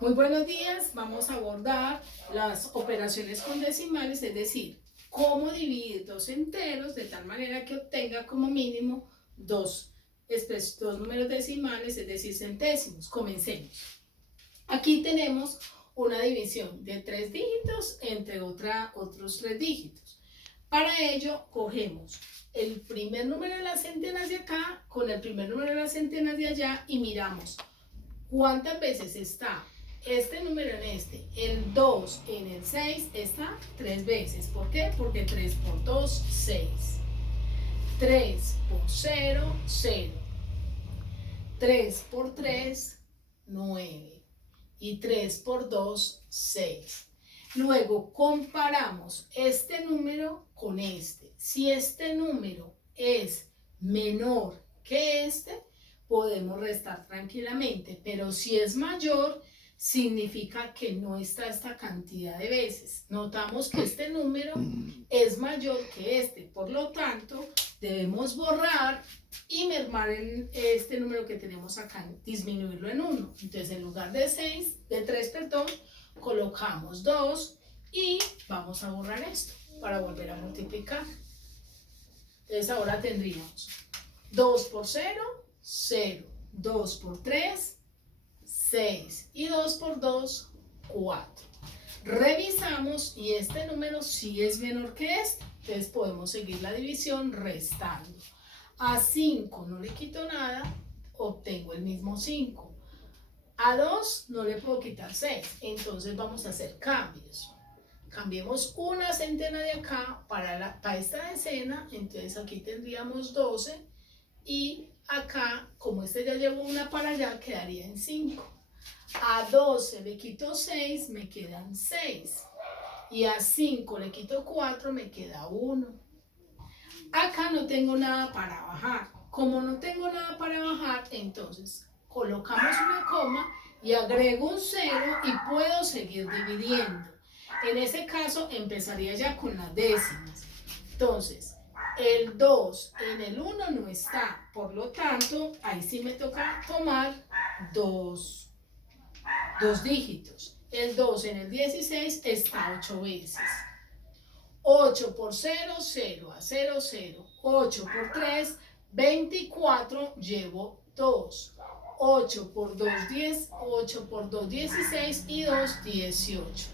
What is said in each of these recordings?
Muy buenos días, vamos a abordar las operaciones con decimales, es decir, cómo dividir dos enteros de tal manera que obtenga como mínimo dos números decimales, es decir, centésimos. Comencemos. Aquí tenemos una división de 3 dígitos entre otros 3 dígitos. Para ello, cogemos el primer número de las centenas de acá con el primer número de las centenas de allá y miramos ¿cuántas veces está este número en este? El 2 en el 6 está 3 veces. ¿Por qué? Porque 3 por 2, 6. 3 por 0, 0. 3 por 3, 9. Y 3 por 2, 6. Luego comparamos este número con este. Si este número es menor que este, podemos restar tranquilamente, pero si es mayor, significa que no está esta cantidad de veces. Notamos que este número es mayor que este, por lo tanto, debemos borrar y mermar este número que tenemos acá, disminuirlo en 1. Entonces, en lugar de 3, perdón, colocamos 2 y vamos a borrar esto para volver a multiplicar. Entonces, ahora tendríamos 2 por 0, 0. 2 por 3, 6. Y 2 por 2, 4. Revisamos y este número sí es menor que este. Entonces podemos seguir la división restando. A 5 no le quito nada, obtengo el mismo 5. A 2 no le puedo quitar 6. Entonces vamos a hacer cambios. Cambiemos una centena de acá para esta decena. Entonces aquí tendríamos 12. Y acá, como este ya llevo una para allá, quedaría en 5. A 12 le quito 6, me quedan 6. Y a 5 le quito 4, me queda 1. Acá no tengo nada para bajar. Como no tengo nada para bajar, entonces colocamos una coma y agrego un 0 y puedo seguir dividiendo. En ese caso empezaría ya con las décimas. Entonces, el 2 en el 1 no está, por lo tanto, ahí sí me toca tomar dos dígitos. El 2 en el 16 está 8 veces. 8 por 0, 0 a 0, 0. 8 por 3, 24, llevo 2. 8 por 2, 10. 8 por 2, 16 y 2, 18.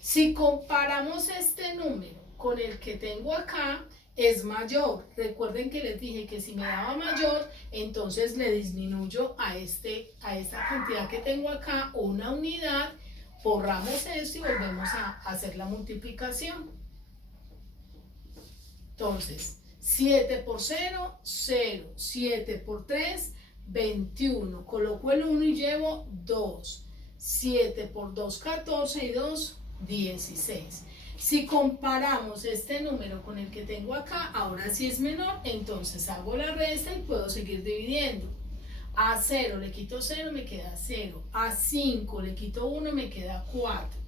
Si comparamos este número con el que tengo acá, es mayor. Recuerden que les dije que si me daba mayor, entonces le disminuyo a esta cantidad que tengo acá una unidad, borramos esto y volvemos a hacer la multiplicación. Entonces, 7 por 0, 0. 7 por 3, 21. Coloco el 1 y llevo 2. 7 por 2, 14 y 2, 16. Si comparamos este número con el que tengo acá, ahora sí es menor, entonces hago la resta y puedo seguir dividiendo. A 0 le quito 0, me queda 0. A 5 le quito 1, me queda 4.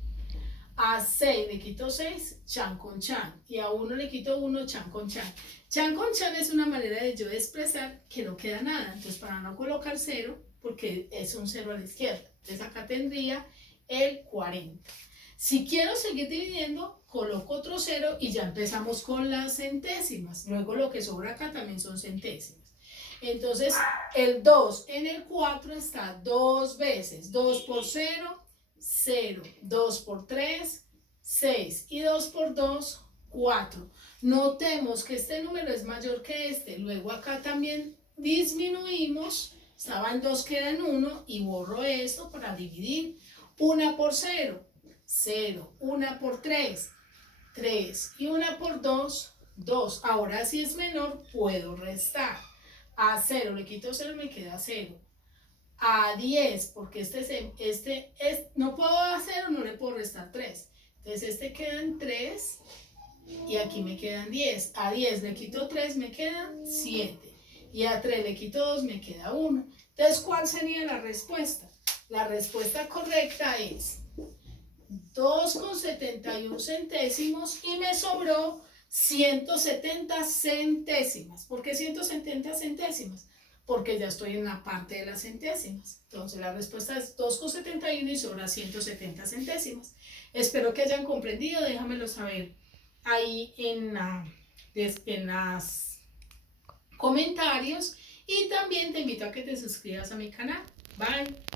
A 6 le quito 6, chan con chan. Y a 1 le quito 1, chan con chan. Chan con chan es una manera de yo expresar que no queda nada. Entonces, para no colocar 0, porque es un 0 a la izquierda. Entonces, acá tendría el 40. Si quiero seguir dividiendo, coloco otro 0 y ya empezamos con las centésimas. Luego lo que sobra acá también son centésimas. Entonces, el 2 en el 4 está 2 veces. 2 por 0, 0. 2 por 3, 6. Y 2 por 2, 4. Notemos que este número es mayor que este. Luego acá también disminuimos. Estaba en 2, queda en 1. Y borro esto para dividir. 1 por 0, 0. 1 por 3, 3. Y 1 por 2, 2. Ahora si es menor, puedo restar. A 0 le quito 0, me queda 0. A 10, porque no puedo hacer o no le puedo restar 3. Entonces este queda en 3 y aquí me quedan 10. A 10 le quito 3, me quedan 7. Y a 3 le quito 2, me queda 1. Entonces, ¿cuál sería la respuesta? La respuesta correcta es 2,71 centésimos y me sobró 170 centésimas. ¿Por qué 170 centésimas? porque ya estoy en la parte de las centésimas. Entonces la respuesta es 2,71 y sobra 170 centésimas. Espero que hayan comprendido, déjamelo saber ahí en las comentarios y también te invito a que te suscribas a mi canal. Bye.